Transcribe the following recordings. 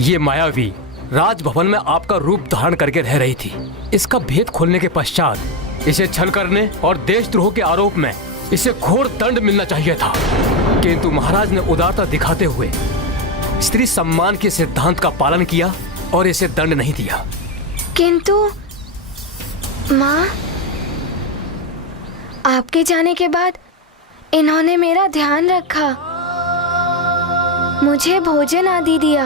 ये मायावी राजभवन में आपका रूप धारण करके रह रही थी। इसका भेद खोलने के पश्चात इसे छल करने और देशद्रोह के आरोप में इसे घोर दंड मिलना चाहिए था, किंतु महाराज ने उदारता दिखाते हुए स्त्री सम्मान के सिद्धांत का पालन किया और इसे दंड नहीं दिया। किंतु माँ, आपके जाने के बाद इन्होंने मेरा ध्यान रखा, मुझे भोजन आदि दिया।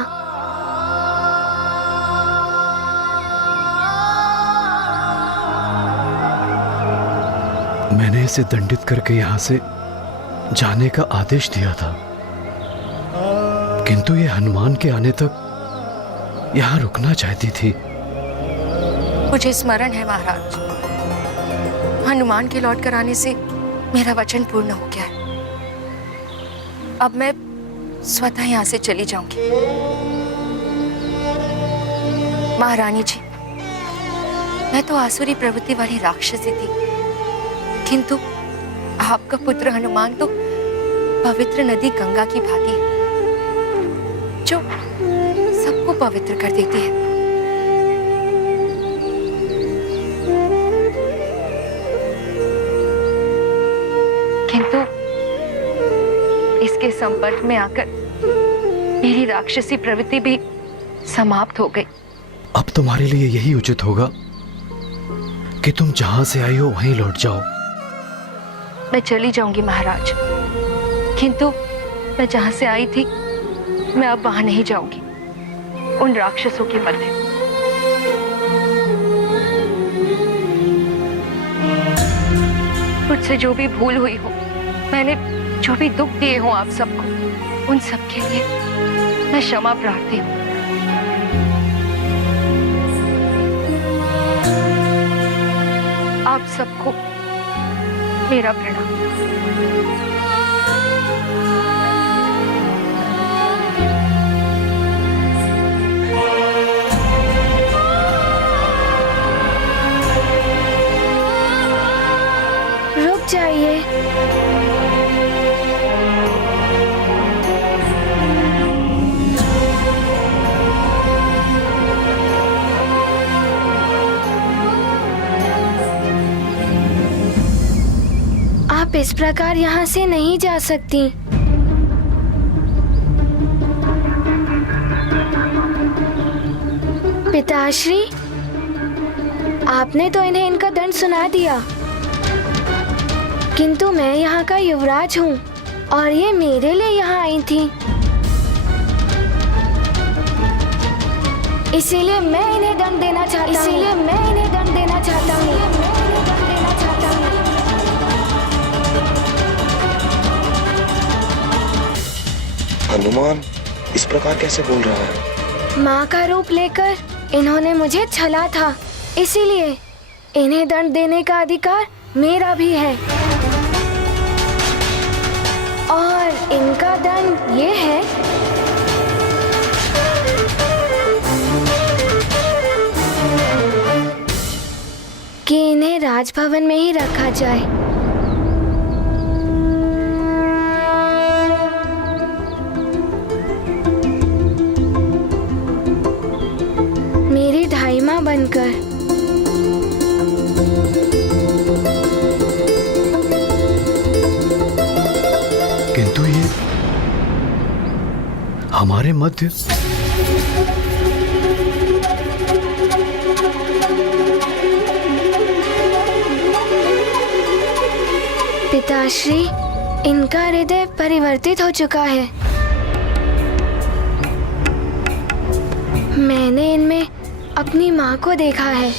मैंने इसे दंडित करके यहाँ से जाने का आदेश दिया था, किंतु ये हनुमान के आने तक यहाँ रुकना चाहती थी। मुझे स्मरण है महाराज, हनुमान के लौट कर आने से मेरा वचन पूर्ण हो गया है। अब मैं स्वतः यहाँ से चली जाऊंगी। महारानी जी, मैं तो आसुरी प्रवृत्ति वाली राक्षसी थी, किंतु आपका पुत्र हनुमान तो पवित्र नदी गंगा की भांति है, जो सबको पवित्र कर देती है। किंतु इसके संपर्क में आकर मेरी राक्षसी प्रवृत्ति भी समाप्त हो गई। अब तुम्हारे लिए यही उचित होगा कि तुम जहां से आई हो वहीं लौट जाओ। मैं चली जाऊंगी महाराज, किंतु मैं जहां से आई थी मैं अब वहां नहीं जाऊंगी, उन राक्षसों के मध्य। मुझसे जो भी भूल हुई हो, मैंने जो भी दुख दिए हो आप सबको, उन सब के लिए मैं क्षमा प्रार्थी हूँ। आप सबको मेरा प्रणाम। रुक जाइए। आप इस प्रकार यहाँ से नहीं जा सकती। पिताश्री, आपने तो इन्हें इनका दंड सुना दिया, किंतु मैं यहाँ का युवराज हूँ और ये मेरे लिए यहाँ आई थी, इसीलिए मैं इन्हें दंड देना चाहता हूँ। हनुमान इस प्रकार कैसे बोल रहा है? माँ का रूप लेकर इन्होंने मुझे छला था, इसीलिए इन्हें दंड देने का अधिकार मेरा भी है। और इनका दंड ये है कि इन्हें राजभवन में ही रखा जाए। मेरी ढाईमा बनकर। किंतु ये हमारे मध्य। पिताश्री, इनका हृदय परिवर्तित हो चुका है। मैंने इनमें अपनी माँ को देखा है।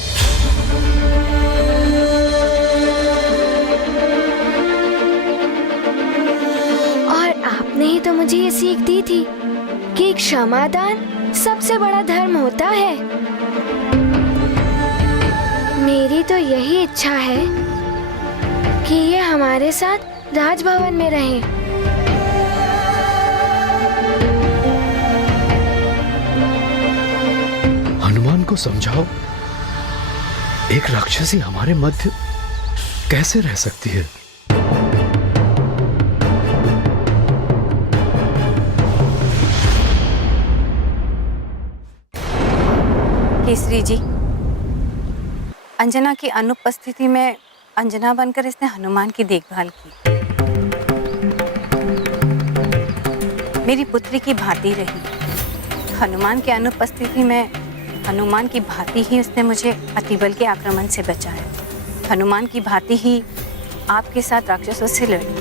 और आपने ही तो मुझे ये सीख दी थी कि क्षमादान सबसे बड़ा धर्म होता है। मेरी तो यही इच्छा है कि ये हमारे साथ राजभवन में रहें। हनुमान को समझाओ, एक राक्षसी हमारे मध्य कैसे रह सकती है? केसरी जी, अंजना की अनुपस्थिति में अंजना बनकर इसने हनुमान की देखभाल की। मेरी पुत्री की भांति रही। हनुमान की अनुपस्थिति में हनुमान की भांति ही उसने मुझे अतिबल के आक्रमण से बचाया। हनुमान की भांति ही आपके साथ राक्षसों से लड़ी।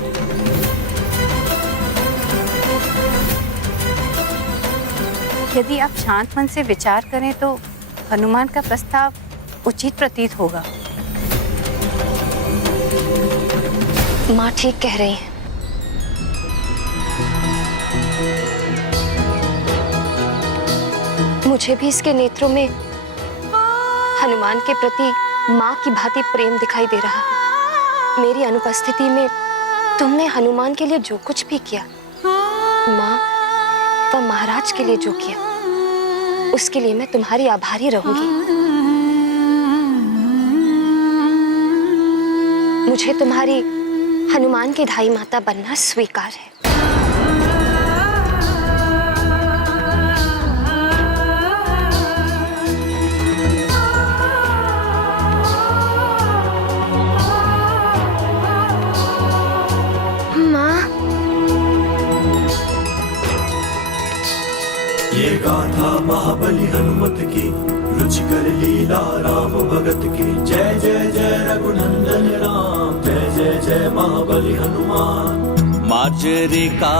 यदि आप शांत मन से विचार करें तो हनुमान का प्रस्ताव उचित प्रतीत होगा। माँ ठीक कह रही हैं। मुझे भी इसके नेत्रों में हनुमान के प्रति माँ की भांति प्रेम दिखाई दे रहा है। मेरी अनुपस्थिति में तुमने हनुमान के लिए जो कुछ भी किया, माँ व महाराज के लिए जो किया, उसके लिए मैं तुम्हारी आभारी रहूंगी। मुझे तुम्हारी हनुमान की धाई माता बनना स्वीकार है। ये गाथा महाबली हनुमत की, रुचिकर लीला राम भगत की। जय जय जय रघुनंदन राम, जय जय जय महाबली हनुमान। मार्जरिका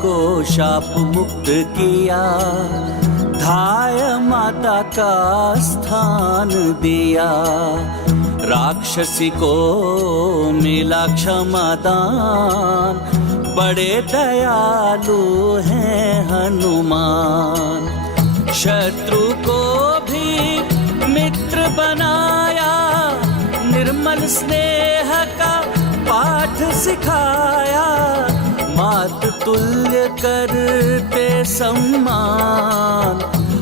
को शाप मुक्त किया, धाय माता का स्थान दिया। राक्षसी को मिला क्षमादान, बड़े दयालु हैं हनुमान। शत्रु को भी मित्र बनाया, निर्मल स्नेह का पाठ सिखाया। मात तुल्य करते सम्मान,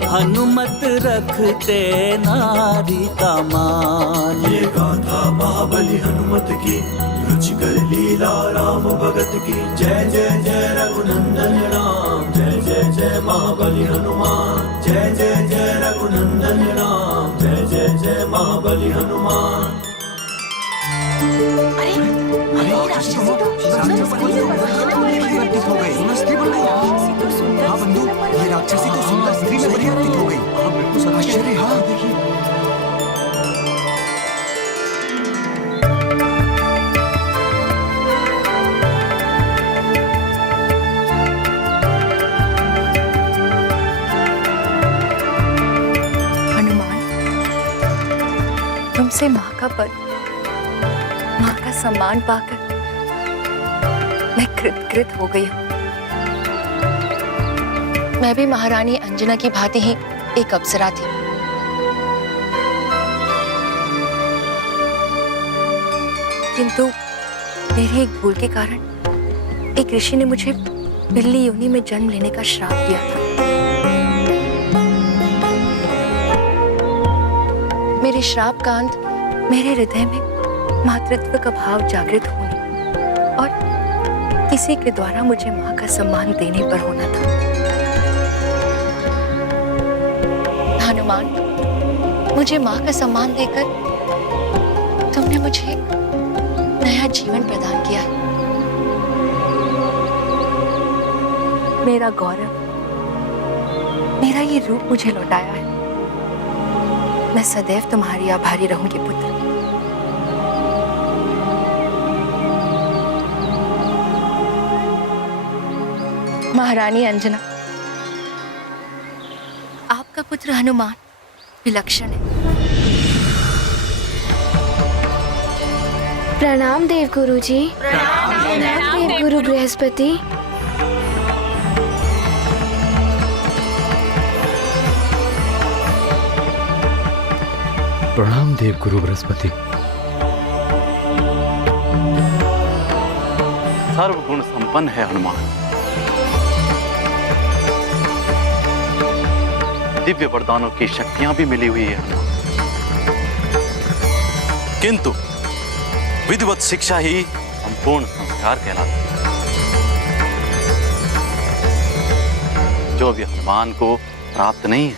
हनुमत रखते नारी का मान। ये गाथा महाबली हनुमत की, रुचिकर लीला राम भगत की। जय जय जय रघुनंदन राम, जय जय जय महाबली हनुमान। जय जय जय रघुनंदन राम, जय जय जय महाबली हनुमान। राक्षसी तो सुंदर स्त्री में परिवर्तित हो गई। हाँ बिल्कुल आश्चर्य। हाँ देखिए, हनुमान, तुमसे माँ का पद, माँ का सम्मान पाकर मैं कृतकृत हो गई हूँ। मैं भी महारानी अंजना की भांति ही एक अप्सरा थी। किंतु मेरी एक भूल के कारण एक ऋषि ने मुझे बिल्ली योनि में जन्म लेने का श्राप दिया था। मेरे श्राप का अंत मेरे हृदय में मातृत्व का भाव जागृत होने और किसी के द्वारा मुझे माँ का सम्मान देने पर होना था। हनुमान, मुझे माँ का सम्मान देकर तुमने मुझे एक नया जीवन प्रदान किया। मेरा गौरव, मेरा ये रूप मुझे लौटाया है। मैं सदैव तुम्हारी आभारी रहूंगी पुत्र। महारानी अंजना, आपका पुत्र हनुमान विलक्षण है। प्रणाम देवगुरु जी। देवगुरु बृहस्पति। प्रणाम देवगुरु बृहस्पति। सर्वगुण संपन्न है हनुमान। दिव्य वरदानों की शक्तियां भी मिली हुई है हनुमान, किंतु विधिवत शिक्षा ही संपूर्ण संस्कार कहलाता है। जो भी हनुमान को प्राप्त नहीं है